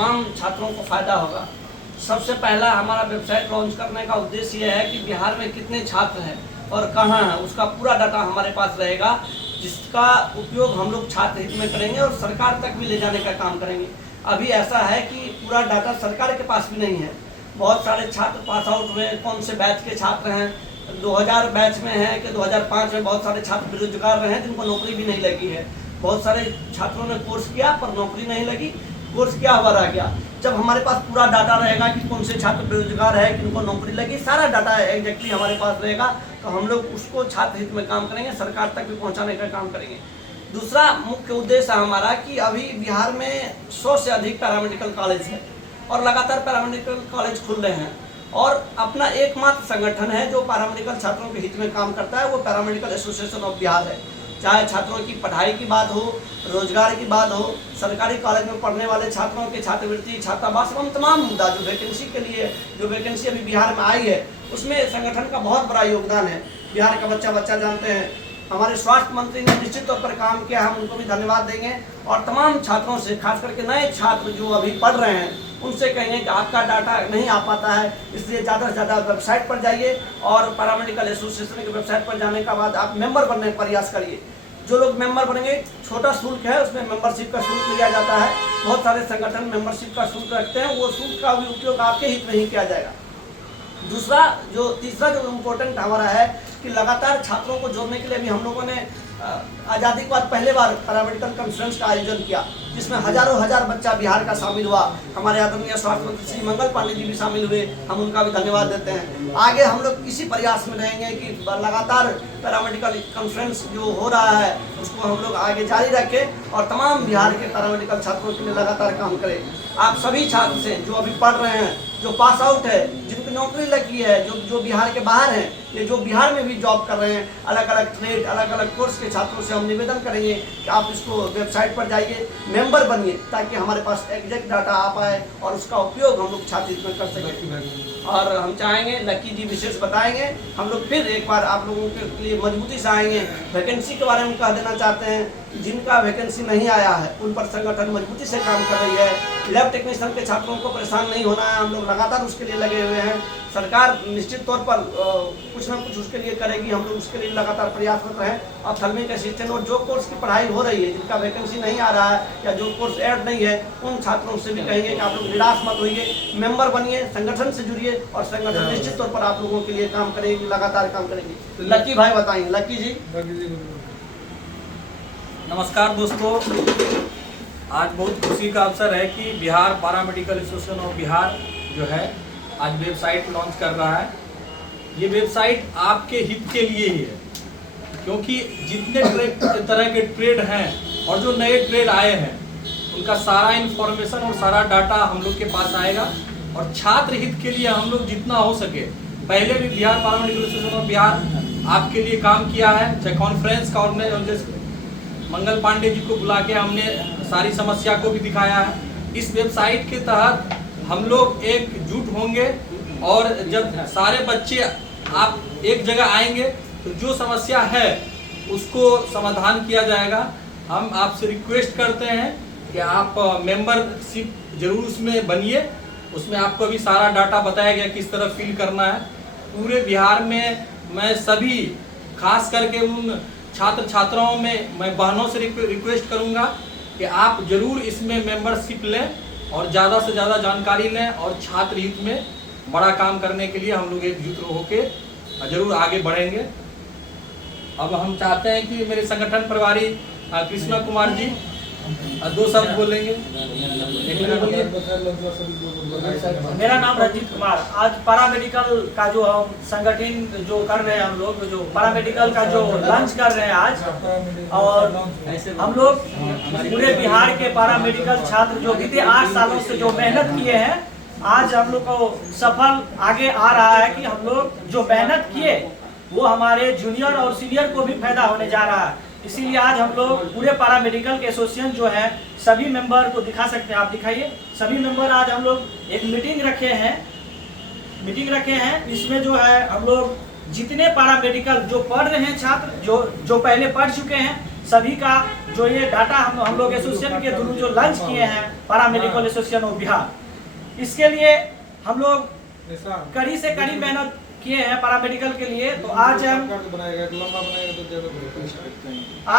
तमाम छात्रों को फ़ायदा होगा। सबसे पहला हमारा वेबसाइट लॉन्च करने का उद्देश्य यह है कि बिहार में कितने छात्र हैं और कहाँ हैं, उसका पूरा डाटा हमारे पास रहेगा, जिसका उपयोग हम लोग छात्र हित में करेंगे और सरकार तक भी ले जाने का काम करेंगे। अभी ऐसा है कि पूरा डाटा सरकार के पास भी नहीं है। बहुत सारे छात्र पास आउट हुए, कौन से बैच के छात्र हैं, 2000 बैच में हैं कि 2005 में बहुत सारे छात्र बेरोजगार रहे हैं जिनको नौकरी भी नहीं लगी है। बहुत सारे छात्रों ने कोर्स किया पर नौकरी नहीं लगी, कोर्स किया हुआ रह गया। जब हमारे पास पूरा डाटा रहेगा कि कौन से छात्र बेरोजगार है, किनको नौकरी लगी, सारा डाटा एग्जैक्टली हमारे पास रहेगा, तो हम लोग उसको छात्र हित में काम करेंगे, सरकार तक भी पहुंचाने का काम करेंगे। दूसरा मुख्य उद्देश्य हमारा कि अभी बिहार में 100 से अधिक पैरामेडिकल कॉलेज है और लगातार पैरामेडिकल कॉलेज खुल रहे हैं, और अपना एकमात्र संगठन है जो पैरामेडिकल छात्रों के हित में काम करता है, वो पैरामेडिकल एसोसिएशन ऑफ बिहार है। चाहे छात्रों की पढ़ाई की बात हो, रोजगार की बात हो, सरकारी कॉलेज में पढ़ने वाले छात्रों के छात्रवृत्ति, छात्रावास एवं तमाम मुद्दा जो वैकेंसी अभी बिहार में आई है, उसमें संगठन का बहुत बड़ा योगदान है। बिहार का बच्चा जानते हैं, हमारे स्वास्थ्य मंत्री ने निश्चित तौर पर काम किया, हम उनको भी धन्यवाद देंगे। और तमाम छात्रों से, खास करके नए छात्र जो अभी पढ़ रहे हैं, उनसे कहेंगे कि आपका डाटा नहीं आ पाता है, इसलिए ज़्यादा से ज़्यादा वेबसाइट पर जाइए और पैरामेडिकल एसोसिएशन की वेबसाइट पर जाने के बाद आप मेंबर बनने का प्रयास करिए। जो लोग मेंबर बनेंगे, छोटा शुल्क है, उसमें मेंबरशिप का शुल्क लिया जाता है। बहुत सारे संगठन मेंबरशिप का शुल्क रखते हैं, वो शुल्क का भी उपयोग आपके हित में ही किया जाएगा। तीसरा जो इम्पोर्टेंट हमारा है कि लगातार छात्रों को जोड़ने के लिए भी हम लोगों ने आज़ादी के बाद पहले बार पैरामेडिकल कॉन्फ्रेंस का आयोजन किया, जिसमें हजार बच्चा बिहार का शामिल हुआ। हमारे आदरणीय स्वास्थ्य मंत्री श्री मंगल पांडे जी भी शामिल हुए, हम उनका भी धन्यवाद देते हैं। आगे हम लोग इसी प्रयास में रहेंगे कि लगातार पैरामेडिकल कॉन्फ्रेंस जो हो रहा है उसको हम लोग आगे जारी रखें और तमाम बिहार के पैरामेडिकल छात्रों के लिए लगातार काम करें। आप सभी छात्र से जो अभी पढ़ रहे हैं, जो पास आउट है, जिनकी नौकरी लगी है, जो बिहार के बाहर हैं, ये जो बिहार में भी जॉब कर रहे हैं, अलग अलग ट्रेड, अलग अलग कोर्स के छात्रों से हम निवेदन करेंगे कि आप इसको वेबसाइट पर जाइए, मेंबर बनिए, ताकि हमारे पास एग्जैक्ट डाटा आ पाए और उसका उपयोग हम लोग छात्र हित में कर सकें। और हम चाहेंगे, लक्की जी विशेष बताएंगे, हम लोग फिर एक बार आप लोगों के लिए मजबूती से आएंगे। वैकेंसी के बारे में कह देना चाहते हैं, जिनका वैकेंसी नहीं आया है उन पर संगठन मजबूती से काम कर रही है। लैब टेक्नीशियन के छात्रों को परेशान नहीं होना है, हम लोग लगातार उसके लिए लगे हुए हैं। सरकार निश्चित तौर पर कुछ ना कुछ उसके लिए करेगी, हम लोग उसके लिए लगातार प्रयासरत हैं। और थर्मिक असिस्टेंट और जो कोर्स की पढ़ाई हो रही है, जिनका वैकेंसी नहीं आ रहा है या जो कोर्स ऐड नहीं है, उन छात्रों से भी कहेंगे कि आप लोग निराश मत होइए, मेंबर बनिए, संगठन से जुड़िए और संगठन निश्चित तौर पर आप लोगों के लिए काम करेगी, लगातार काम करेगी। लक्की भाई बताएंगे। लक्की जी। नमस्कार दोस्तों, आज बहुत खुशी का अवसर है कि Bihar paramedical association of Bihar जो है आज वेबसाइट लॉन्च कर रहा है। ये वेबसाइट आपके हित के लिए ही है, क्योंकि जितने तरह के ट्रेड हैं और जो नए ट्रेड आए हैं उनका सारा इन्फॉर्मेशन और सारा डाटा हम लोग के पास आएगा। और छात्र हित के लिए हम लोग जितना हो सके, पहले भी Bihar paramedical association of Bihar आपके लिए काम किया है। चाहे कॉन्फ्रेंस का ऑर्गेनाइजेशन मंगल पांडे जी को बुला के हमने सारी समस्या को भी दिखाया है। इस वेबसाइट के तहत हम लोग एकजुट होंगे और जब सारे बच्चे आप एक जगह आएंगे तो जो समस्या है उसको समाधान किया जाएगा। हम आपसे रिक्वेस्ट करते हैं कि आप मेंबरशिप जरूर उसमें बनिए। उसमें आपको भी सारा डाटा बताया गया किस तरह फिल करना है। पूरे बिहार में मैं सभी खास करके उन छात्र छात्राओं में मैं बहनों से रिक्वेस्ट करूंगा कि आप जरूर इसमें मेंबरशिप लें और ज़्यादा से ज़्यादा जानकारी लें और छात्र हित में बड़ा काम करने के लिए हम लोग एकजुट होकर जरूर आगे बढ़ेंगे। अब हम चाहते हैं कि मेरे संगठन प्रभारी कृष्णा कुमार जी 2 शब्द बोलेंगे। मेरा नाम रंजीत कुमार। आज पैरामेडिकल का जो हम संगठन जो कर रहे हैं, हम लोग जो पैरामेडिकल का जो लॉन्च कर रहे हैं आज, और हम लोग पूरे बिहार के पैरामेडिकल छात्र जो बीते 8 सालों से जो मेहनत किए हैं, आज हम लोग को सफल आगे आ रहा है कि हम लोग जो मेहनत किए वो हमारे जूनियर और सीनियर को भी फायदा होने जा रहा है। इसीलिए आज हम लोग पूरे पैरामेडिकल के एसोसिएशन जो है सभी मेंबर को दिखा सकते हैं, आप दिखाइए। सभी मेंबर आज हम लोग एक मीटिंग रखे हैं। इसमें जो है हम लोग जितने पैरामेडिकल जो पढ़ रहे हैं छात्र, जो पहले पढ़ चुके हैं, सभी का जो ये डाटा हम लोग एसोसिएशन के थ्रू जो लॉन्च किए हैं पारा मेडिकल एसोसिएशन ऑफ बिहार, इसके लिए हम लोग कड़ी से कड़ी मेहनत किए हैं पैरामेडिकल के लिए। तो आज हम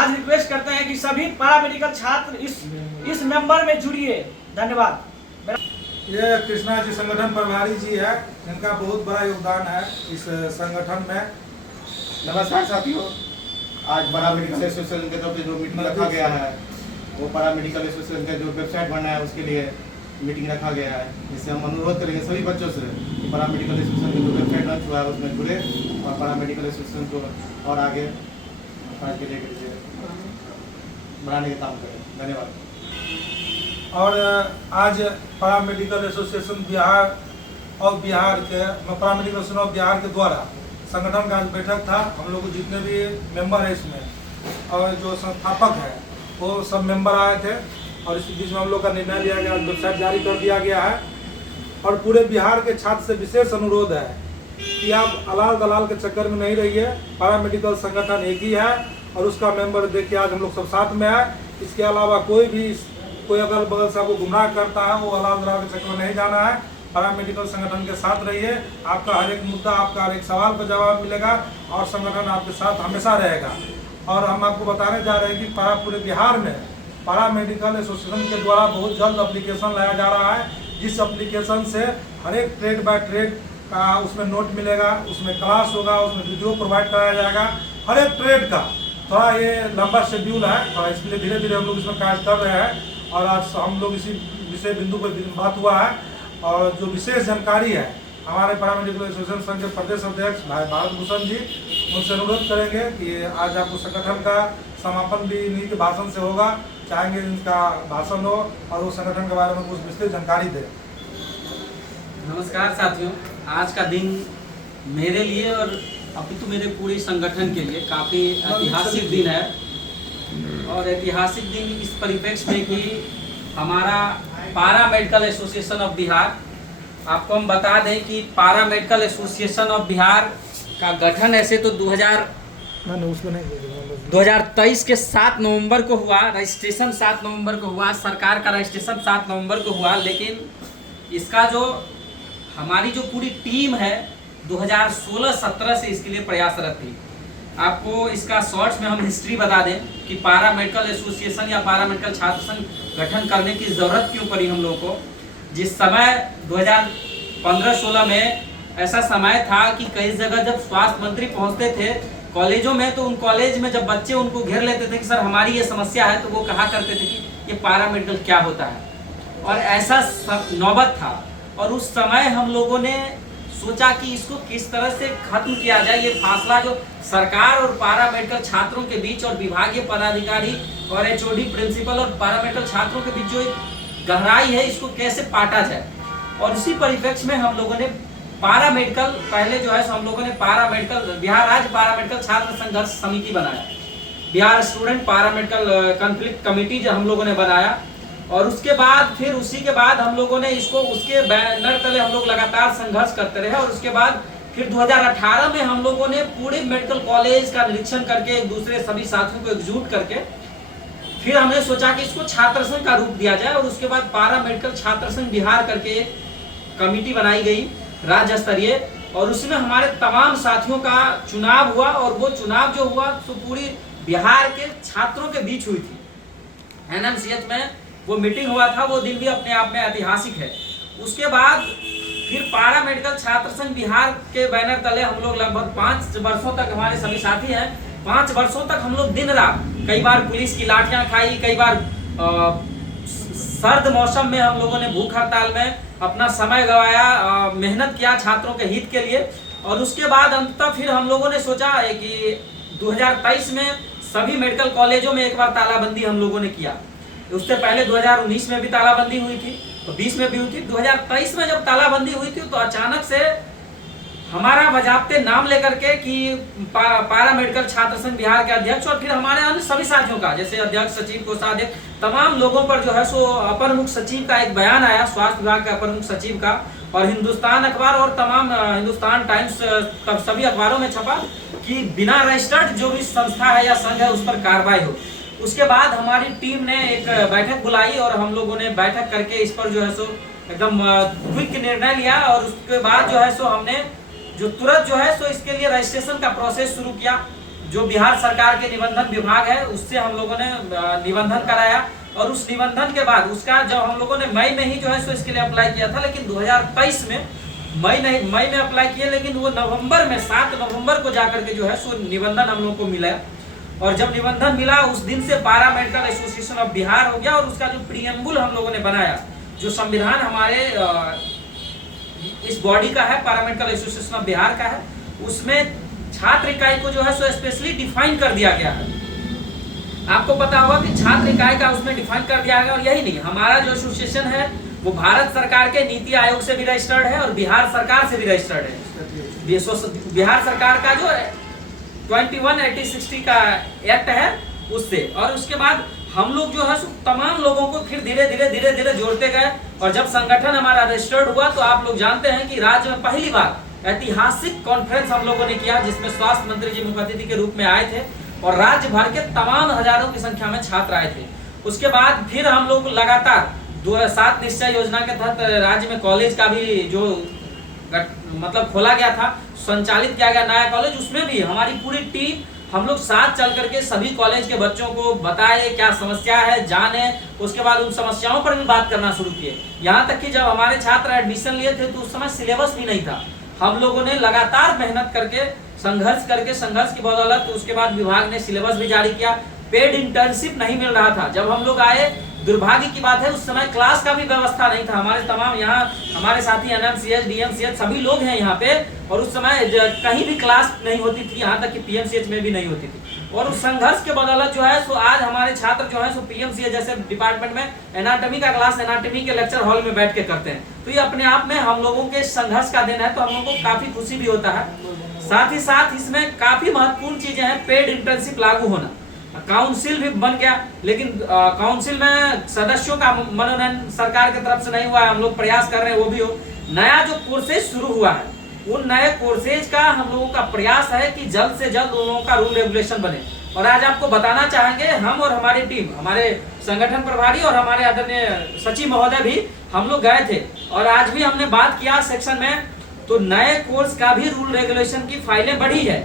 रिक्वेस्ट करते हैं कि सभी पैरामेडिकल छात्र इस मेंबर में जुड़िए। धन्यवाद। ये कृष्णा जी संगठन प्रभारी जी है, जिनका बहुत बड़ा योगदान है इस संगठन में। नमस्कार साथियों, आज पारा मेडिकल एसोसिएशन के तरफ से जो मीटिंग रखा गया है वो पारा मेडिकल एसोसिएशन का जो वेबसाइट बनना है उसके लिए मीटिंग रखा गया है, जिससे हम अनुरोध करेंगे सभी बच्चों से कि पारा मेडिकल एसोसिएशन का जो वेबसाइट लॉन्च हुआ है उसमें जुड़े और पारा मेडिकल एसोसिएशन को और आगे के लिए बढ़ाने का काम करें। धन्यवाद। और आज पारा मेडिकल एसोसिएशन बिहार और बिहार के पारा मेडिकल एसोसिएशन ऑफ बिहार के द्वारा संगठन का आज बैठक था। हम लोग जितने भी मेंबर हैं इसमें और जो संस्थापक है वो सब मेंबर आए थे और इस बीच में हम लोग का निर्णय लिया गया, वेबसाइट जारी कर दिया गया है। और पूरे बिहार के छात्र से विशेष अनुरोध है कि आप अलाल दलाल के चक्कर में नहीं रहिए। पारा मेडिकल संगठन एक ही है और उसका मेंबर देखिए आज हम लोग सब साथ में है। इसके अलावा कोई अगल बगल से आपको गुमराह करता है वो अलाल दलाल के चक्कर में नहीं जाना है। पारा मेडिकल संगठन के साथ रहिए, आपका हर एक मुद्दा, आपका हर एक सवाल का जवाब मिलेगा और संगठन आपके साथ हमेशा रहेगा। और हम आपको बताने जा रहे हैं कि पूरे बिहार में पारा मेडिकल एसोसिएशन के द्वारा बहुत जल्द एप्लीकेशन लाया जा रहा है, जिस एप्लीकेशन से हर एक ट्रेड बाय ट्रेड का उसमें नोट मिलेगा, उसमें क्लास होगा, उसमें वीडियो प्रोवाइड कराया जाएगा हर एक ट्रेड का। थोड़ा ये लंबा शेड्यूल है और इसलिए धीरे धीरे हम लोग इसमें कार्य कर रहे हैं और आज हम लोग इसी विषय बिंदु पर बात हुआ है। और जो विशेष जानकारी है हमारे पारा मेडिकल एसोसिएशन संघ के प्रदेश अध्यक्ष भाई भारत भूषण जी, उनसे अनुरोध करेंगे कि आज आपको संगठन का समापन भी इन्हीं के भाषण से होगा। चाहेंगे इनका भाषण हो और वो संगठन के बारे में कुछ विस्तृत जानकारी दे। नमस्कार साथियों, आज का दिन मेरे लिए और अपितु मेरे पूरे संगठन के लिए काफ़ी ऐतिहासिक दिन है। और ऐतिहासिक दिन इस परिप्रेक्ष्य में कि हमारा पारा मेडिकल एसोसिएशन ऑफ बिहार, आपको हम बता दें कि पारा मेडिकल एसोसिएशन ऑफ बिहार का गठन ऐसे तो 2023 के 7 नवंबर को हुआ, रजिस्ट्रेशन 7 नवंबर को हुआ, सरकार का रजिस्ट्रेशन 7 नवंबर को हुआ। लेकिन इसका जो हमारी जो पूरी टीम है 2016-17 से इसके लिए प्रयासरत थी। आपको इसका शॉर्ट्स में हम हिस्ट्री बता दें कि पारा मेडिकल एसोसिएशन या पारा मेडिकल छात्र संघ गठन करने की ज़रूरत क्यों पड़ी हम लोग को। जिस समय 2015-16 में ऐसा समय था कि कई जगह जब स्वास्थ्य मंत्री पहुंचते थे कॉलेजों में, तो उन कॉलेज में जब बच्चे उनको घेर लेते थे कि सर हमारी ये समस्या है, तो वो कहा करते थे कि ये पारा मेडिकल क्या होता है। और ऐसा नौबत था और उस समय हम लोगों ने सोचा कि इसको किस तरह से खत्म किया जाए। ये फासला जो सरकार और पारा मेडिकल छात्रों के बीच और विभागीय पदाधिकारी और एचओडी प्रिंसिपल और पारा मेडिकल छात्रों के बीच जो एक गहराई है, इसको कैसे पाटा जाए। और इसी परिप्रेक्ष्य में हम लोगों ने पारा मेडिकल पहले जो है हम लोगों ने पारा मेडिकल बिहार राज्य पारा मेडिकल छात्र संघर्ष समिति बनाया, बिहार स्टूडेंट पारा मेडिकल कॉन्फ्लिक्ट कमेटी जो हम लोगों ने बनाया। और उसके बाद फिर उसी के बाद हम लोगों ने इसको उसके बैनर तले हम लोग लगातार संघर्ष करते रहे। और उसके बाद फिर 2018 में हम लोगों ने पूरे मेडिकल कॉलेज का निरीक्षण करके एक दूसरे सभी साथियों को एकजुट करके फिर हमने सोचा कि इसको छात्र संघ का रूप दिया जाए। और उसके बाद पारा मेडिकल छात्र संघ बिहार करके एक कमेटी बनाई गई राज्य स्तरीय, और उसमें हमारे तमाम साथियों का चुनाव हुआ। और वो चुनाव जो हुआ तो पूरी बिहार के छात्रों के बीच हुई थी। NMCH में वो मीटिंग हुआ था, वो दिन भी अपने आप में ऐतिहासिक है। उसके बाद फिर पारा मेडिकल छात्र संघ बिहार के बैनर तले हम लोग लगभग 5 वर्षों तक, हमारे सभी साथी हैं, 5 वर्षों तक हम लोग दिन रात, कई बार पुलिस की लाठियां खाई, कई बार सर्द मौसम में हम लोगों ने भूख हड़ताल में अपना समय गवाया, मेहनत किया छात्रों के हित के लिए। और उसके बाद अंततः फिर हम लोगों ने सोचा है कि 2023 में सभी मेडिकल कॉलेजों में एक बार तालाबंदी हम लोगों ने किया। उससे पहले 2019 में भी तालाबंदी हुई थी, तो 20 में भी हुई थी। 2023 में जब तालाबंदी हुई थी तो अचानक से हमारा बजाबते नाम लेकर के कि पारा मेडिकल छात्र संघ बिहार के अध्यक्ष और फिर हमारे अन्य सभी साथियों का, जैसे अध्यक्ष, सचिव, कोषाध्यक्ष, तमाम लोगों पर जो है सो अपर मुख्य सचिव का एक बयान आया, स्वास्थ्य विभाग के अपर मुख्य सचिव का, और हिंदुस्तान अखबार और तमाम हिंदुस्तान टाइम्स तब सभी अखबारों में छपा कि बिना रजिस्टर्ड जो भी संस्था है या संघ है उस पर कार्रवाई हो। उसके बाद हमारी टीम ने एक बैठक बुलाई और हम लोगों ने बैठक करके इस पर जो है सो एकदम क्विक निर्णय लिया और उसके बाद जो है सो हमने जो तुरंत जो है सो इसके लिए रजिस्ट्रेशन का प्रोसेस शुरू किया। जो बिहार सरकार के निबंधन विभाग है उससे हम लोगों ने निबंधन कराया और उस निबंधन के बाद उसका जब हम लोगों ने मई में ही जो है सो इसके लिए अप्लाई किया था, लेकिन 2023 में मई में अप्लाई किया, लेकिन वो नवंबर में 7 नवंबर को जाकर के जो है सो निबंधन हम लोगों को मिला। और जब निबंधन मिला उस दिन से पारा मेडिकल एसोसिएशन ऑफ बिहार हो गया और उसका जो प्रीएम्बुल हम लोगों ने बनाया, जो संविधान हमारे इस बॉडी का है, पारा मेडिकल एसोसिएशन ऑफ बिहार का है, उसमें छात्र इकाई को जो है सो स्पेशली डिफाइन कर दिया गया है। आपको पता होगा कि छात्र इकाई का उसमें डिफाइन कर दिया गया। और यही नहीं, हमारा जो एसोसिएशन है वो भारत सरकार के नीति आयोग से भी रजिस्टर्ड है और बिहार सरकार से भी रजिस्टर्ड है। बिहार सरकार का जो 218060 का एक्ट है उससे। और उसके बाद हम लोग जो है तमाम लोगों को फिर धीरे धीरे जोड़ते गए और जब संगठन हमारा रजिस्टर्ड हुआ तो आप लोग जानते हैं कि राज्य में पहली बार ऐतिहासिक कॉन्फ्रेंस हम लोगों ने किया जिसमें स्वास्थ्य मंत्री जी मुख्य अतिथि के रूप में आए थे और राज्य भर के तमाम हजारों की संख्या में छात्र आए थे। उसके बाद फिर हम लोग लगातार 7 निश्चय योजना के तहत राज्य में कॉलेज का भी जो मतलब खोला गया था, संचालित किया गया नया कॉलेज, उसमें भी हमारी पूरी टीम हम लोग साथ चल करके सभी कॉलेज के बच्चों को बताए क्या समस्या है, जाने, उसके बाद उन समस्याओं पर भी बात करना शुरू किए। यहाँ तक कि जब हमारे छात्र एडमिशन लिए थे तो उस समय सिलेबस भी नहीं था। हम लोगों ने लगातार मेहनत करके संघर्ष की बदौलत उसके बाद विभाग ने सिलेबस भी जारी किया। पेड इंटर्नशिप नहीं मिल रहा था। जब हम लोग आए, दुर्भाग्य की बात है उस समय क्लास का भी व्यवस्था नहीं था। हमारे तमाम यहाँ हमारे साथी एनएमसीएच, डीएमसीएच सभी लोग हैं यहाँ पे और उस समय कहीं भी क्लास नहीं होती थी, यहाँ तक कि पीएमसीएच में भी नहीं होती थी। और उस संघर्ष के बदौलत जो है सो आज हमारे छात्र जो है सो पीएमसीएच जैसे डिपार्टमेंट में एनाटॉमी का क्लास एनाटॉमी के लेक्चर हॉल में बैठ के करते हैं। तो ये अपने आप में हम लोगों के संघर्ष का दिन है, तो हम लोगों को काफी खुशी भी होता है। साथ ही साथ इसमें काफी महत्वपूर्ण चीजें हैं। पेड इंटर्नशिप लागू होना, काउंसिल भी बन गया, लेकिन काउंसिल में सदस्यों का मनोनयन सरकार की तरफ से नहीं हुआ है। हम लोग प्रयास कर रहे हैं वो भी हो। नया जो कोर्सेज शुरू हुआ है उन नए कोर्सेज का हम लोगों का प्रयास है कि जल्द से जल्द उन लोगों का रूल रेगुलेशन बने। और आज आपको बताना चाहेंगे, हम और हमारी टीम, हमारे संगठन प्रभारी और हमारे आदरणीय सचिव महोदय भी हम लोग गए थे और आज भी हमने बात किया सेक्शन में, तो नए कोर्स का भी रूल रेगुलेशन की फाइलें बढ़ी है।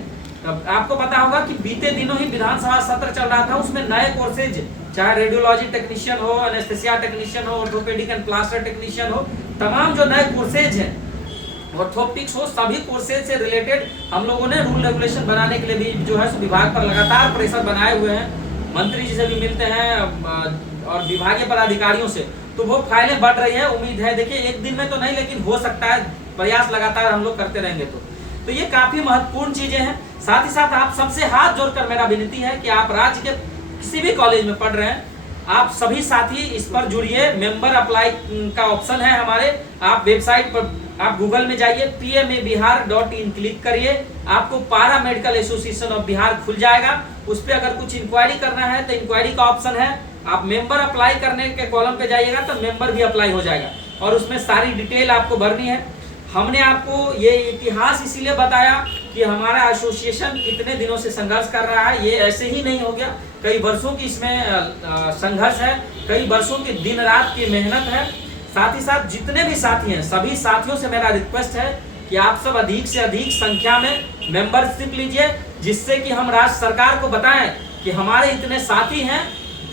आपको पता होगा कि बीते दिनों ही विधानसभा सत्र चल रहा था, उसमें नए कोर्सेज, चाहे रेडियोलॉजी टेक्नीशियन हो, एनेस्थेसिया टेक्नीशियन हो, ऑर्थोपेडिक एंड प्लास्टर टेक्नीशियन हो, तमाम जो नए कोर्सेज हैं, ऑर्थोप्टिक्स हो, सभी कोर्सेज से रिलेटेड हम लोगों ने रूल रेगुलेशन बनाने के लिए भी जो है विभाग पर लगातार प्रेशर बनाए हुए हैं। मंत्री जी से भी मिलते हैं और विभागीय पदाधिकारियों से, तो वो फाइलें बढ़ रही है। उम्मीद है, देखिए एक दिन में तो नहीं, लेकिन हो सकता है, प्रयास लगातार हम लोग करते रहेंगे। तो ये काफी महत्वपूर्ण चीजें हैं। साथ ही साथ आप सबसे हाथ जोड़कर मेरा विनती है कि आप राज्य के किसी भी कॉलेज में पढ़ रहे हैं, आप सभी साथी इस पर जुड़िए। मेंबर अप्लाई का ऑप्शन है हमारे, आप वेबसाइट पर आप गूगल में जाइए, pmabihar.in क्लिक करिए, आपको पारा मेडिकल एसोसिएशन ऑफ बिहार खुल जाएगा। उस पर अगर कुछ इंक्वायरी करना है तो इंक्वायरी का ऑप्शन है। आप मेंबर अप्लाई करने के कॉलम पे जाइएगा तो मेंबर भी अप्लाई हो जाएगा और उसमें सारी डिटेल आपको भरनी है। हमने आपको ये इतिहास इसीलिए बताया कि हमारा एसोसिएशन कितने दिनों से संघर्ष कर रहा है। ये ऐसे ही नहीं हो गया, कई वर्षों की इसमें संघर्ष है, कई वर्षों की दिन रात की मेहनत है। साथ ही साथ जितने भी साथी हैं, सभी साथियों से मेरा रिक्वेस्ट है कि आप सब अधिक से अधिक संख्या में मेंबरशिप लीजिए, जिससे कि हम राज्य सरकार को बताएं कि हमारे इतने साथी हैं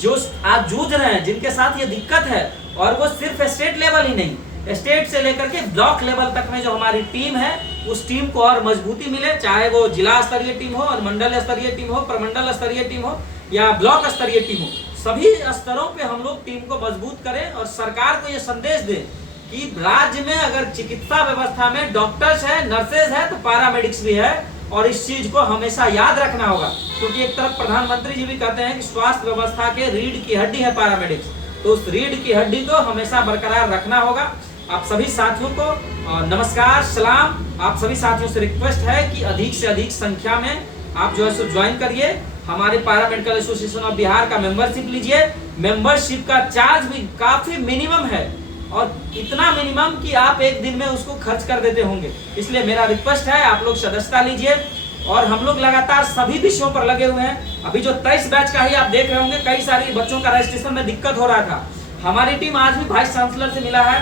जो आज जूझ रहे हैं, जिनके साथ ये दिक्कत है। और वो सिर्फ स्टेट लेवल ही नहीं, स्टेट से लेकर के ब्लॉक लेवल तक में जो हमारी टीम है, उस टीम को और मजबूती मिले, चाहे वो जिला स्तरीय टीम हो, मंडल स्तरीय टीम हो, प्रमंडल स्तरीय टीम हो या ब्लॉक स्तरीय टीम हो, सभी स्तरों पे हम लोग टीम को मजबूत करें और सरकार को ये संदेश दें कि राज्य में अगर चिकित्सा व्यवस्था में डॉक्टर्स है, नर्सेज है, तो पैरामेडिक्स भी है। और इस चीज को हमेशा याद रखना होगा, क्योंकि एक तरफ प्रधानमंत्री जी भी कहते हैं कि स्वास्थ्य व्यवस्था के रीढ़ की हड्डी है पैरामेडिक्स, तो उस रीढ़ की हड्डी को हमेशा बरकरार रखना होगा। आप सभी साथियों को नमस्कार, सलाम। आप सभी साथियों से रिक्वेस्ट है कि अधिक से अधिक संख्या में आप जो है सो ज्वाइन करिए, हमारे पारा मेडिकल एसोसिएशन ऑफ बिहार का मेंबरशिप लीजिए। मेंबरशिप का चार्ज भी काफी मिनिमम है और इतना मिनिमम कि आप एक दिन में उसको खर्च कर देते होंगे। इसलिए मेरा रिक्वेस्ट है, आप लोग सदस्यता लीजिए। और हम लोग लगातार सभी विषयों पर लगे हुए हैं। अभी जो 23 बैच का ही आप देख रहे होंगे, कई सारे बच्चों का रजिस्ट्रेशन में दिक्कत हो रहा था। हमारी टीम आज भी वाइस चांसलर से मिला है,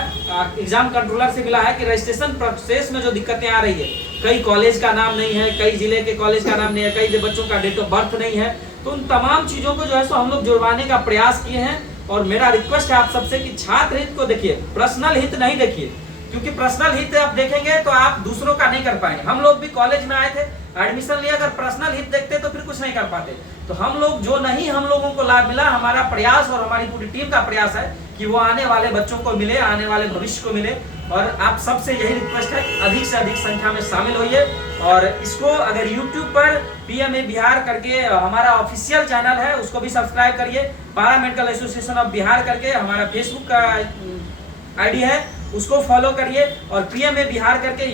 एग्जाम कंट्रोलर से मिला है कि रजिस्ट्रेशन प्रोसेस में जो दिक्कतें आ रही है, कई कॉलेज का नाम नहीं है, कई जिले के कॉलेज का नाम नहीं है, कई बच्चों का डेट ऑफ बर्थ नहीं है, तो उन तमाम चीजों को जो है सो हम लोग जुड़वाने का प्रयास किए हैं। और मेरा रिक्वेस्ट है आप सबसे कि छात्र हित को देखिए, पर्सनल हित नहीं देखिए, क्योंकि पर्सनल हित आप देखेंगे तो आप दूसरों का नहीं कर पाएंगे। हम लोग भी कॉलेज में आए थे, एडमिशन लिया, अगर पर्सनल हित देखते तो फिर कुछ नहीं कर पाते। तो हम लोग जो नहीं हम लोगों को लाभ मिला, हमारा प्रयास और हमारी पूरी टीम का प्रयास है कि वो आने वाले बच्चों को मिले, आने वाले भविष्य को मिले। और आप सबसे यही रिक्वेस्ट है कि अधिक से अधिक संख्या में शामिल होइए। और इसको अगर YouTube पर PMA बिहार करके हमारा ऑफिशियल चैनल है, उसको भी सब्सक्राइब करिए। Para medical association of Bihar करके हमारा फेसबुक का आईडी है, उसको फॉलो करिए। और PMA बिहार करके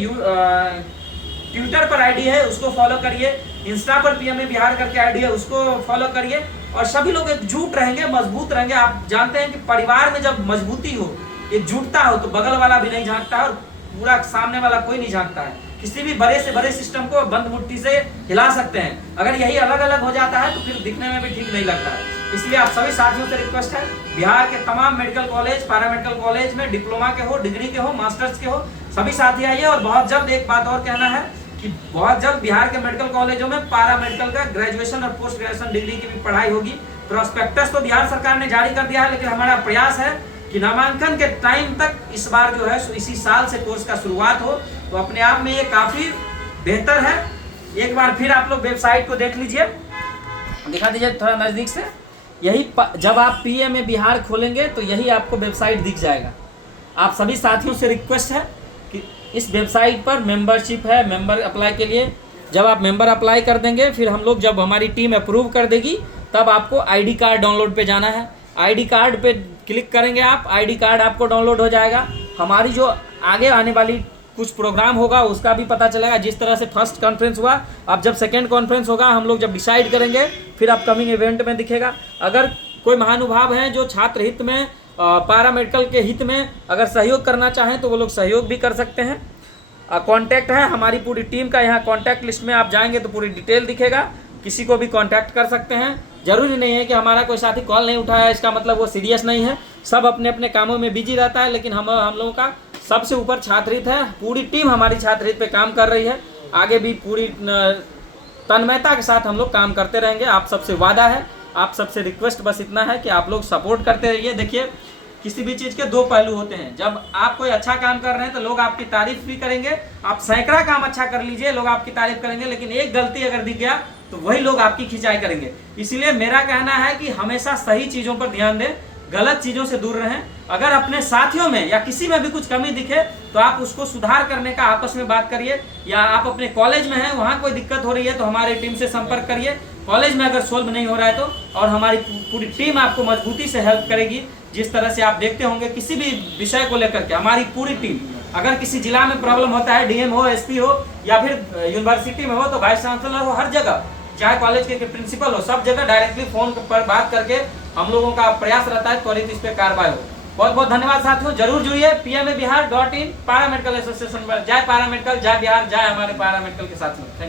ट्विटर पर आईडी है, उसको फॉलो करिए। इंस्टा पर PMA बिहार करके आईडी है, उसको फॉलो करिए। और सभी लोग एकजुट रहेंगे, मजबूत रहेंगे। आप जानते हैं कि परिवार में जब मजबूती हो, एकजुटता हो, तो बगल वाला भी नहीं झांकता है और पूरा सामने वाला कोई नहीं झांकता है। किसी भी बड़े से बड़े सिस्टम को बंद मुट्ठी से हिला सकते हैं। अगर यही अलग अलग हो जाता है तो फिर दिखने में भी ठीक नहीं लगता है। इसलिए आप सभी साथियों से रिक्वेस्ट है, बिहार के तमाम medical college, para medical college में डिप्लोमा के हो, डिग्री के हो, मास्टर्स के हो, सभी साथी आइए। और बहुत जल्द एक बात और कहना है कि बहुत जल्द बिहार के मेडिकल कॉलेजों में पैरा मेडिकल का ग्रेजुएशन और पोस्ट ग्रेजुएशन डिग्री की भी पढ़ाई होगी। प्रोस्पेक्टस तो बिहार सरकार ने जारी कर दिया है, लेकिन हमारा प्रयास है कि नामांकन के टाइम तक इस बार जो है इसी साल से कोर्स का शुरुआत हो। तो अपने आप में ये काफी बेहतर है। एक बार फिर आप लोग वेबसाइट को देख लीजिए, दिखा दीजिए थोड़ा नजदीक से। यही जब आप PMA बिहार खोलेंगे तो यही आपको वेबसाइट दिख जाएगा। आप सभी साथियों से रिक्वेस्ट है कि इस वेबसाइट पर मेंबरशिप है, मेंबर अप्लाई के लिए। जब आप मेंबर अप्लाई कर देंगे, फिर हम लोग जब हमारी टीम अप्रूव कर देगी, तब आपको ID कार्ड डाउनलोड पे जाना है। ID कार्ड पे क्लिक करेंगे आप, ID कार्ड आपको डाउनलोड हो जाएगा। हमारी जो आगे आने वाली कुछ प्रोग्राम होगा उसका भी पता चलेगा। जिस तरह से फर्स्ट कॉन्फ्रेंस हुआ, अब जब सेकेंड कॉन्फ्रेंस होगा, हम लोग जब डिसाइड करेंगे, फिर अपकमिंग इवेंट में दिखेगा। अगर कोई महानुभाव हैं जो छात्र हित में, पैरा मेडिकल के हित में अगर सहयोग करना चाहें तो वो लोग सहयोग भी कर सकते हैं। कॉन्टैक्ट है हमारी पूरी टीम का, यहाँ कॉन्टैक्ट लिस्ट में आप जाएंगे तो पूरी डिटेल दिखेगा। किसी को भी कॉन्टैक्ट कर सकते हैं। जरूरी नहीं है कि हमारा कोई साथी कॉल नहीं उठाया इसका मतलब वो सीरियस नहीं है। सब अपने अपने कामों में बिजी रहता है, लेकिन हम लोगों का सबसे ऊपर छात्रहित है। पूरी टीम हमारी छात्रहित पे काम कर रही है। आगे भी पूरी तन्मयता के साथ हम लोग काम करते रहेंगे। आप सबसे वादा है, आप सबसे रिक्वेस्ट बस इतना है कि आप लोग सपोर्ट करते रहिए। देखिए, किसी भी चीज़ के दो पहलू होते हैं। जब आप कोई अच्छा काम कर रहे हैं तो लोग आपकी तारीफ भी करेंगे। आप सैकड़ा काम अच्छा कर लीजिए, लोग आपकी तारीफ करेंगे, लेकिन एक गलती अगर दिख गया तो वही लोग आपकी खिंचाई करेंगे। इसलिए मेरा कहना है कि हमेशा सही चीज़ों पर ध्यान दें, गलत चीज़ों से दूर रहें। अगर अपने साथियों में या किसी में भी कुछ कमी दिखे तो आप उसको सुधार करने का आपस में बात करिए। या आप अपने कॉलेज में हैं, वहाँ कोई दिक्कत हो रही है तो हमारी टीम से संपर्क करिए। कॉलेज में अगर सोल्व नहीं हो रहा है तो, और हमारी पूरी टीम आपको मजबूती से हेल्प करेगी। जिस तरह से आप देखते होंगे किसी भी विषय को लेकर के हमारी पूरी टीम, अगर किसी जिला में प्रॉब्लम होता है, DM हो, SP हो या फिर यूनिवर्सिटी में हो, तो वाइस चांसलर हो, हर जगह, चाहे कॉलेज के प्रिंसिपल हो, सब जगह डायरेक्टली फोन पर बात करके हम लोगों का प्रयास रहता है त्वरित इस पर कार्रवाई हो। बहुत बहुत धन्यवाद साथियों, जरूर जुड़िए PMABihar.in पैरा मेडिकल एसोसिएशन पर। जय पैरा मेडिकल, जय बिहार, जय हमारे पैरा मेडिकल के साथियों। Thank you.